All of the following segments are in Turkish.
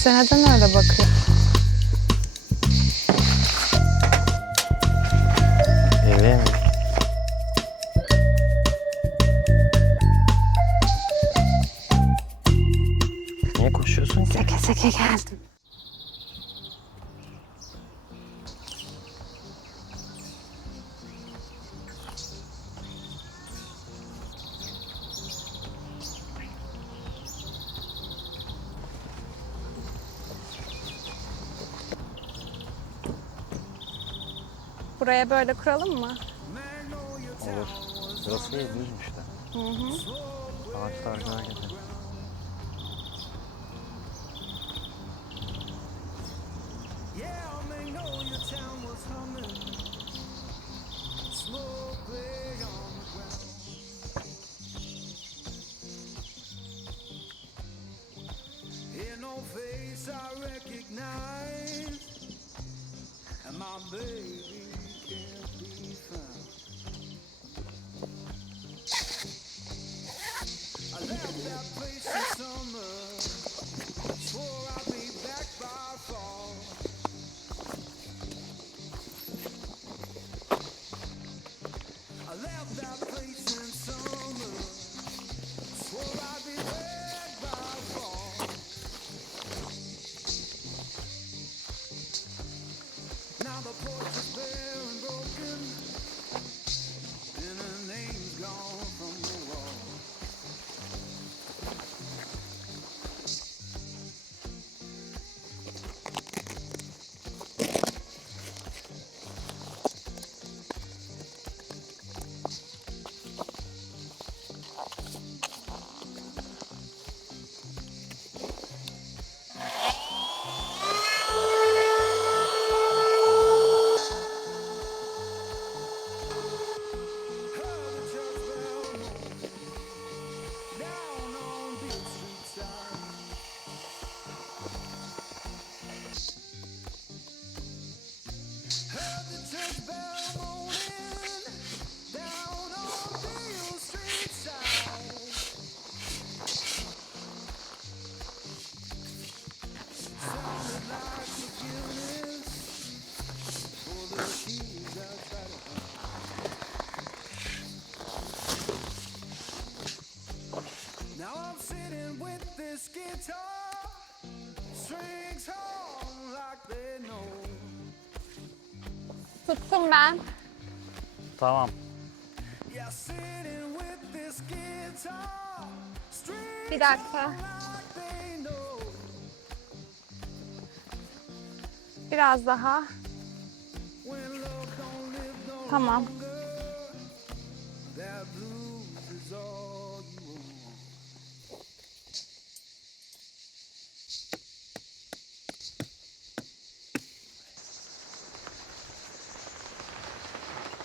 Bize neden öyle bakıyor? Evim. Niye koşuyorsun ki? Seke seke geldim. Buraya böyle kuralım mı? Olur. Burası iyi düzmüş de. Hı hı. Ağaçlar gölgede. Tuttum ben. Tamam. Bir dakika. Biraz daha. Tamam.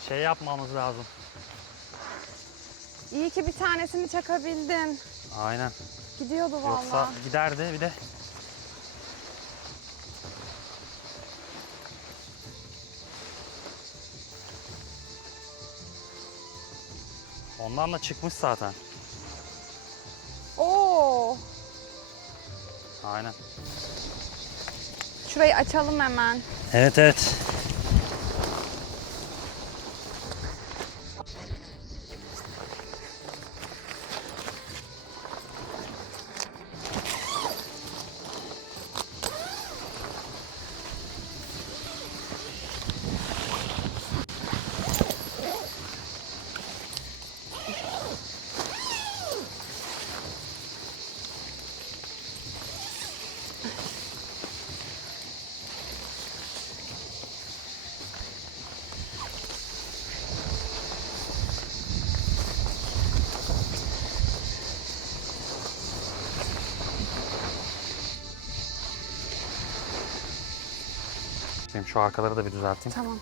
Şey yapmamız lazım. İyi ki bir tanesini çakabildin. Aynen. Gidiyordu Yoksa vallahi. giderdi bir de. Ondan da çıkmış zaten. Oo. Aynen. Şurayı açalım hemen. Evet evet. Benim şu arkaları da bir düzelteyim. Tamam.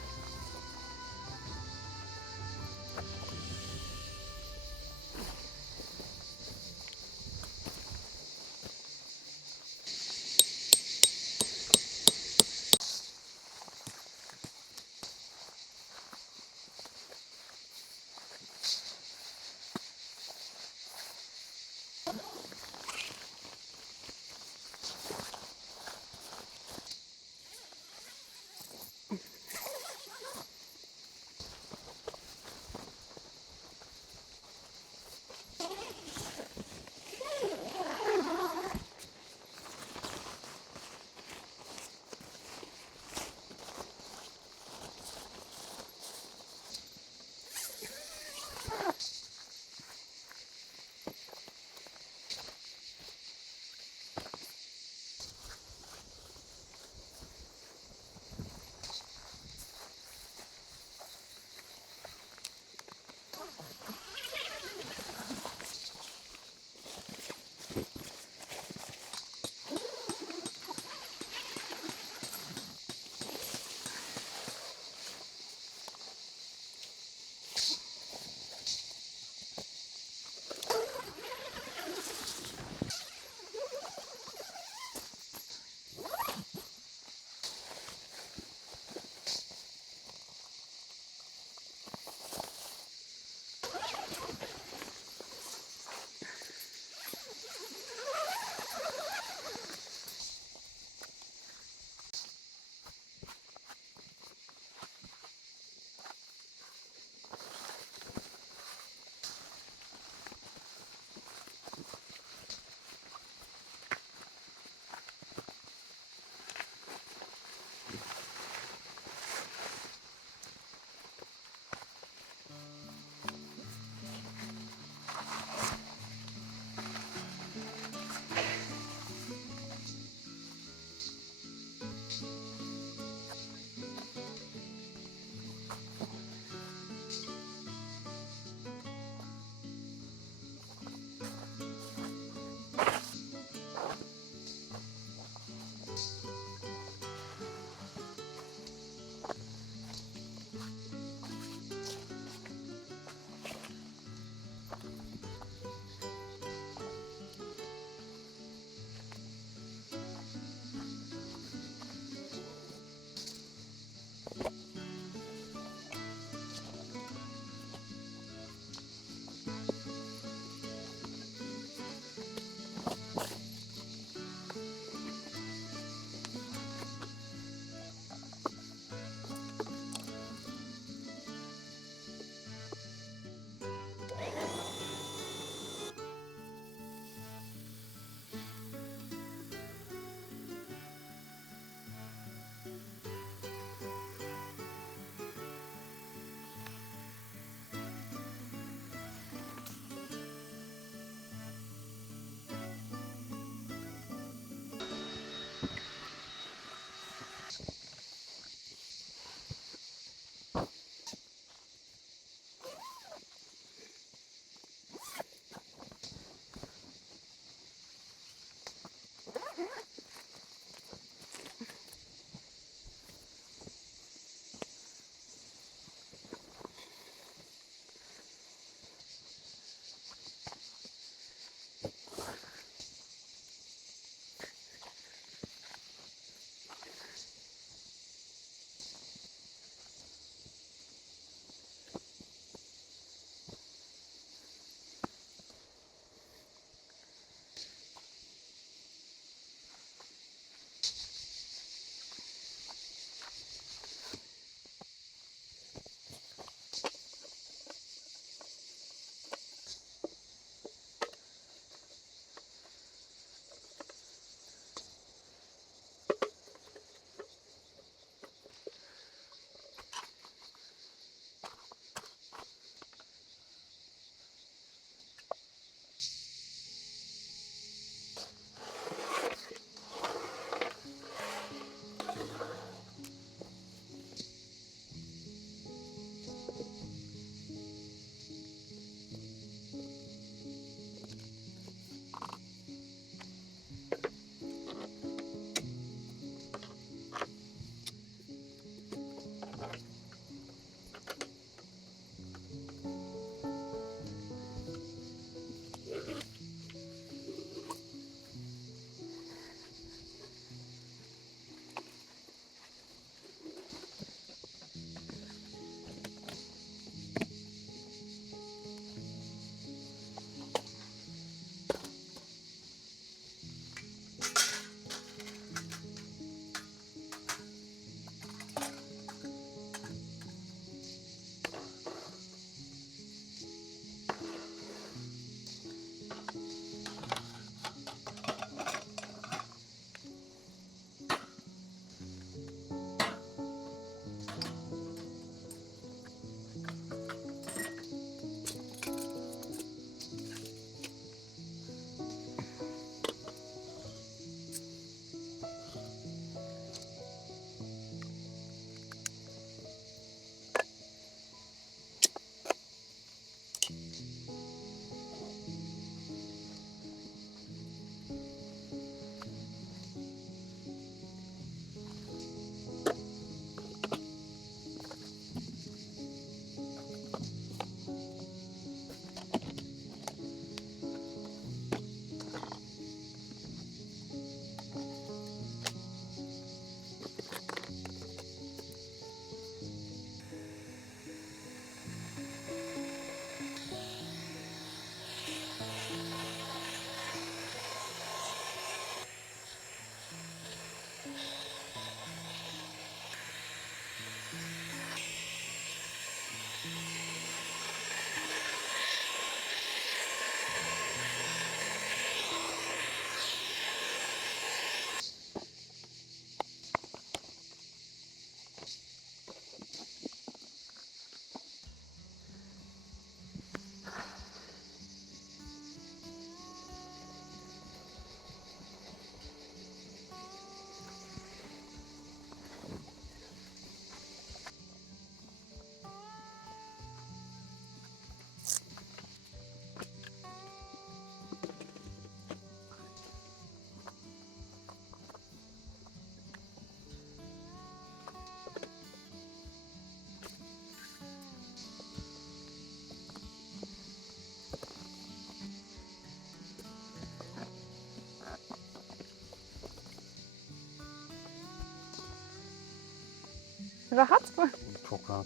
Rahat mı? Çok rahat.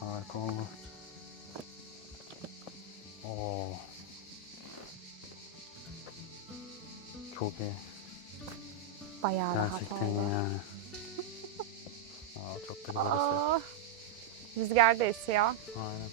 Harika oldu. Oo. Çok iyi. Bayağı rahat Gerçekten oldu. iyi yani. Aa, çok da güzel esiyor. Aa, rüzgar da esiyor. Aynen.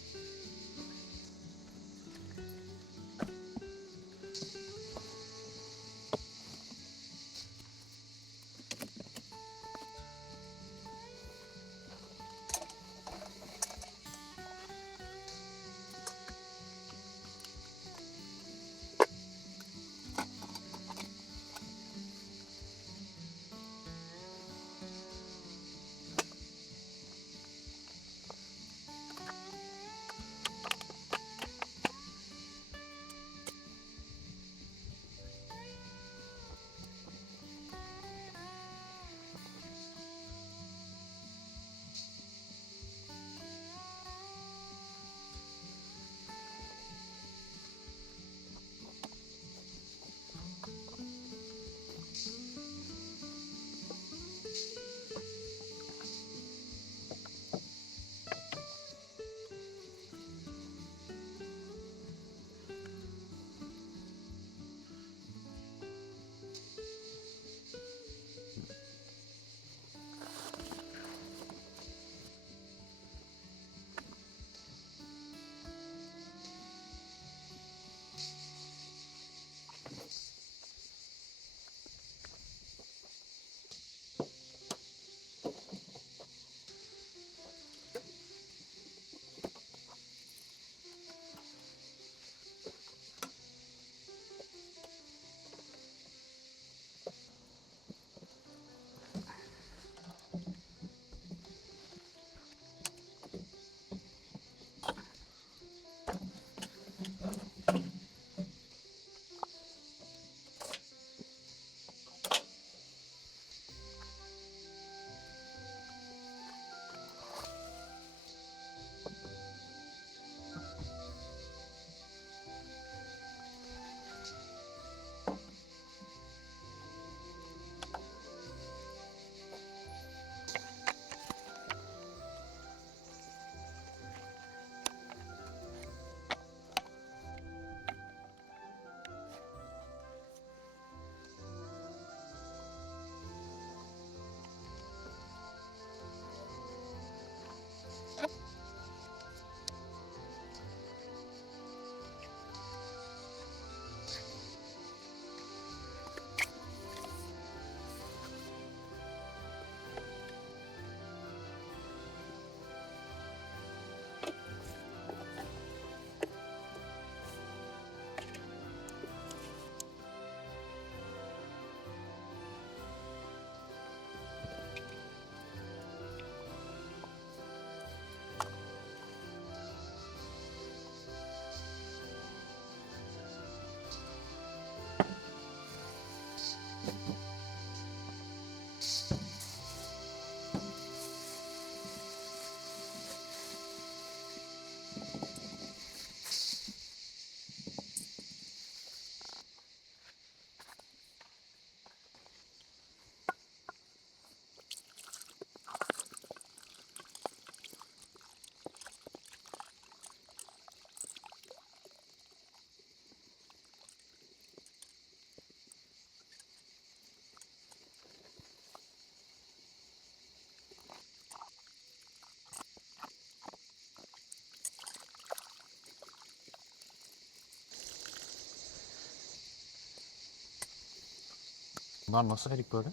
Bunlar nasıl erik böyle?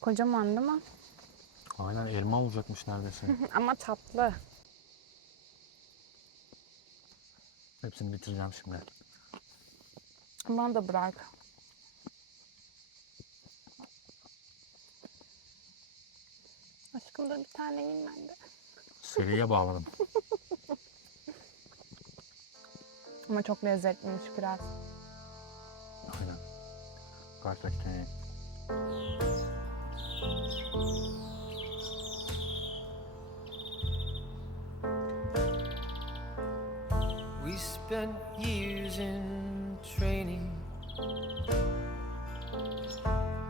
Kocaman değil mi? Aynen elma olacakmış neredeyse. Ama tatlı. Hepsini bitireceğim şimdi. Bana da bırak. Aşkım da bir tane yiyeyim ben de. Seriye bağladım. Ama çok lezzetliymiş biraz. Aynen. Gerçekten iyi. We spent years in training,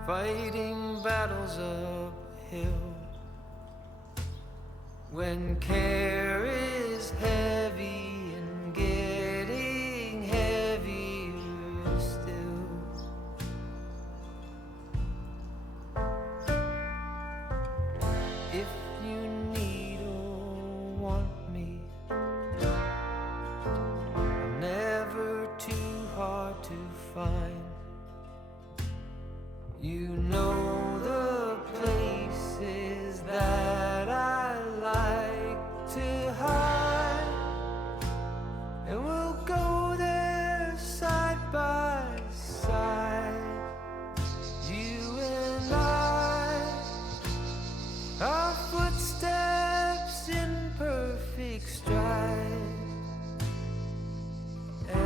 fighting battles uphill. when care is heavy and getting heavier still. If you need or want me, I'm never too hard to find. You know the places that I like to hide, and we'll go there side by side. You and I, our footsteps in perfect stride. And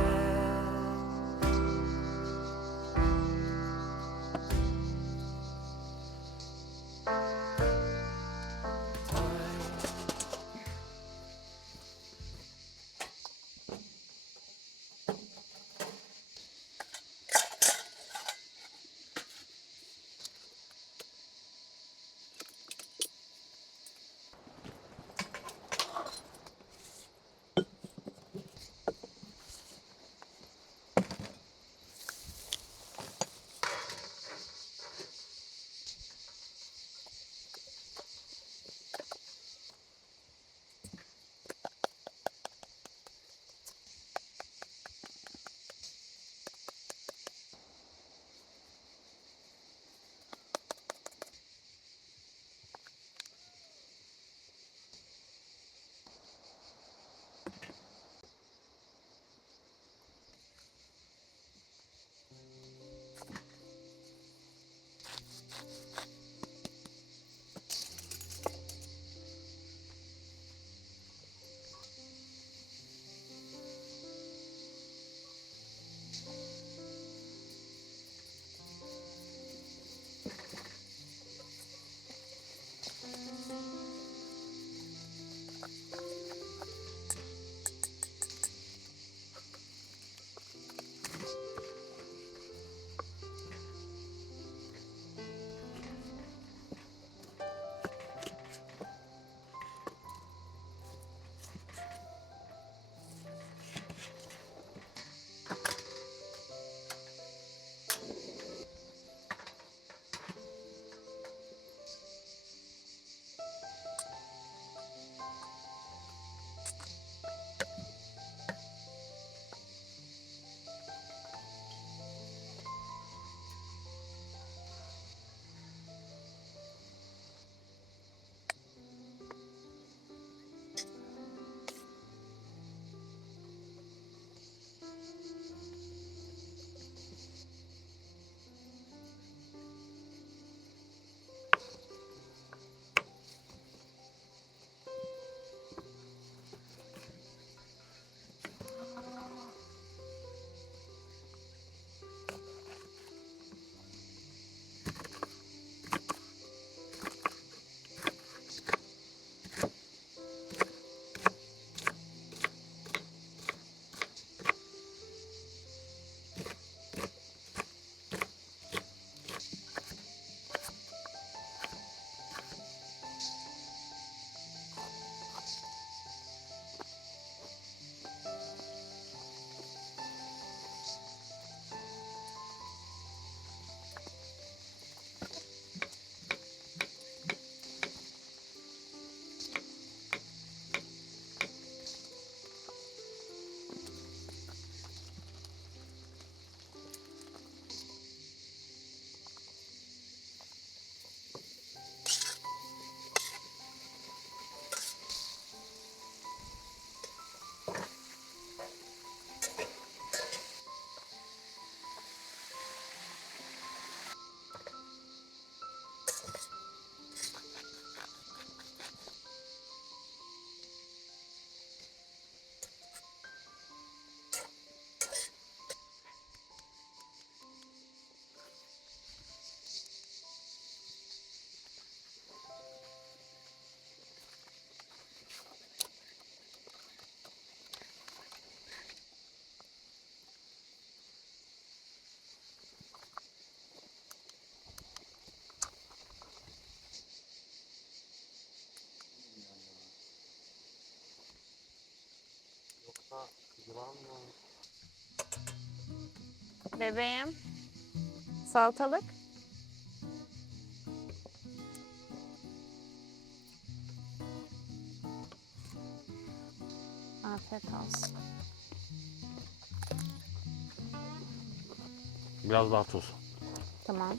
Bebeğim. Salatalık. Afiyet olsun. Biraz daha tuz. Tamam.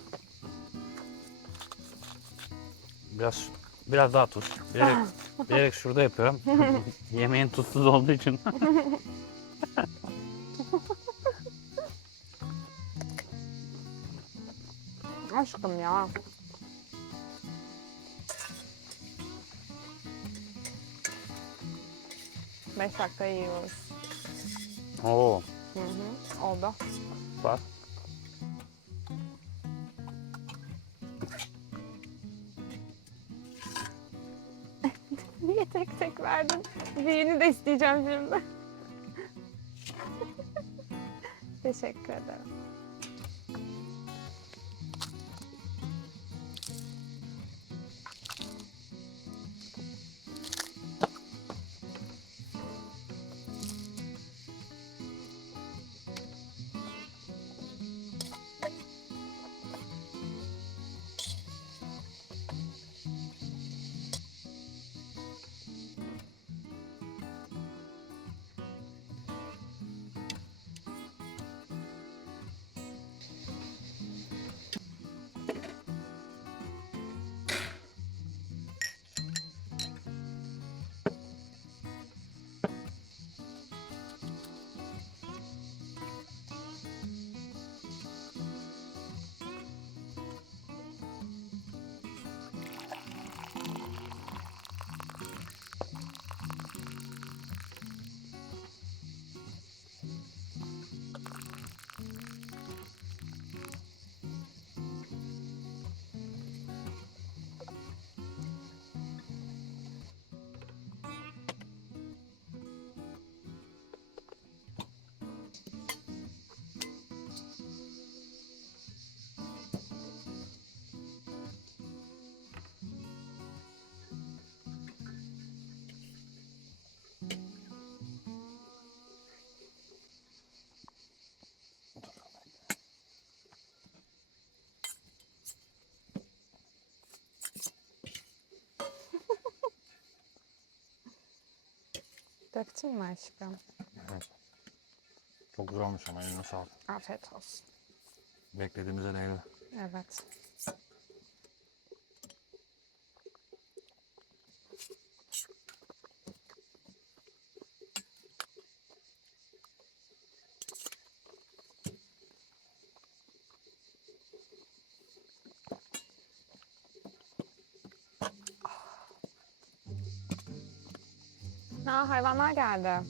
Biraz daha tuz. Bilerek şurada yapıyorum. Yemeğin tuzsuz olduğu için. Aşkım ya. Beş dakika yiyoruz. Oo, Hı hı. Oldu. bak. Niye tek tek verdin? Büyüğünü de isteyeceğim şimdi. Teşekkür ederim. Döktün mü aşkım? Çok güzel olmuş ama eline sağlık. Afiyet olsun. Beklediğimize değdi. Evet. Aa, hayvanlar geldi.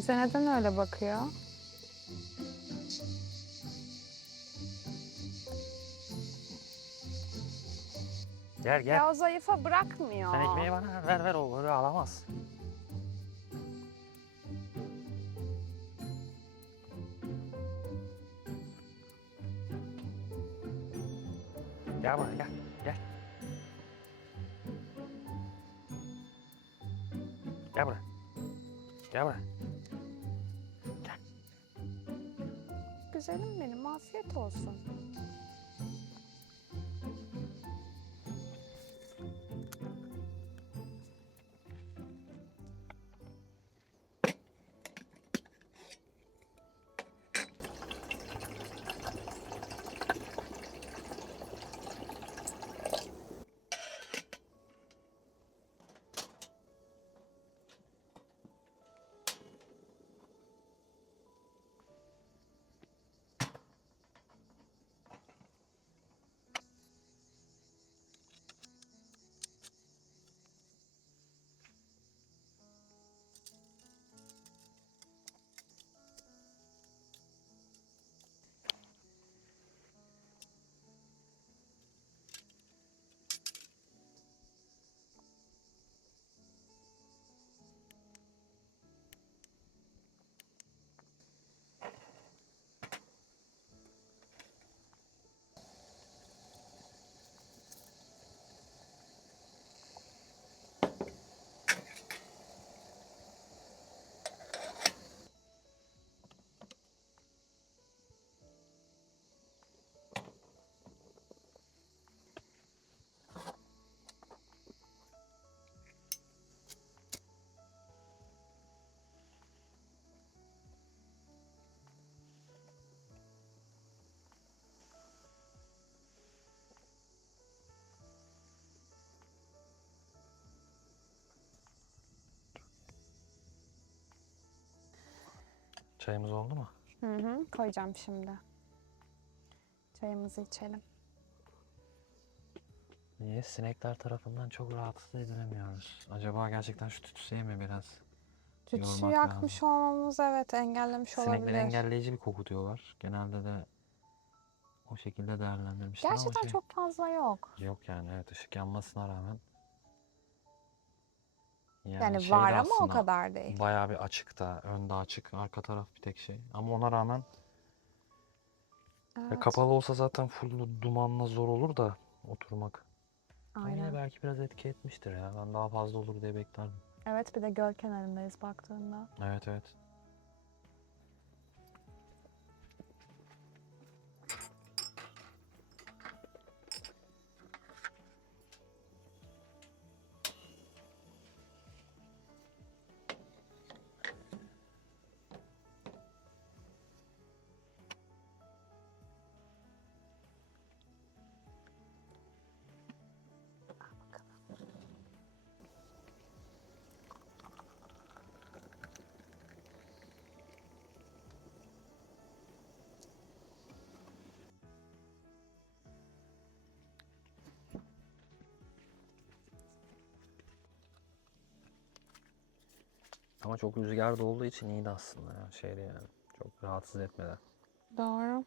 Bize neden öyle bakıyor? Gel gel. Ya o zayıfa bırakmıyor. Sen ekmeği bana ver o öyle alamaz. Gel buraya gel. Gel. Gel buraya. Gel buraya. Güzelim benim, afiyet olsun. Çayımız oldu mu? Hı hı, koyacağım şimdi. Çayımızı içelim. Niye sinekler tarafından çok rahatsız edilemiyoruz? Acaba gerçekten şu tütsüye mi biraz Tütsü yormak yakmış lazım? olmamız evet engellemiş Sinekleri olabilir. engelleyici bir koku diyorlar. Genelde de o şekilde değerlendirmişler ama Gerçekten çok fazla yok. yok yani, evet, ışık yanmasına rağmen. Yani şey var de ama o aslında kadar değil. bayağı bir açıkta, önde açık, arka taraf bir tek şey. Ama ona rağmen Evet. kapalı olsa zaten full dumanla zor olur da oturmak. Ama yine Aynen. belki biraz etki etmiştir ya. Ben daha fazla olur diye beklerdim. Evet bir de göl kenarındayız baktığında. Evet, evet. Ama çok rüzgar da olduğu için iyiydi aslında ya. Şeydi yani. Çok rahatsız etmeden. Doğru.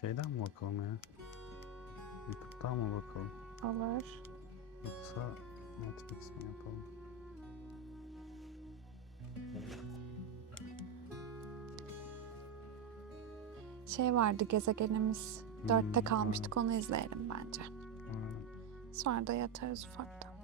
Şeyden mi bakalım ya? YouTube'dan mı bakalım? Olur. Yoksa Netflix mi yapalım? Şey vardı gezegenimiz. 4'te kalmıştık onu izleyelim bence. Hmm. Sonra da yatarız ufaktan.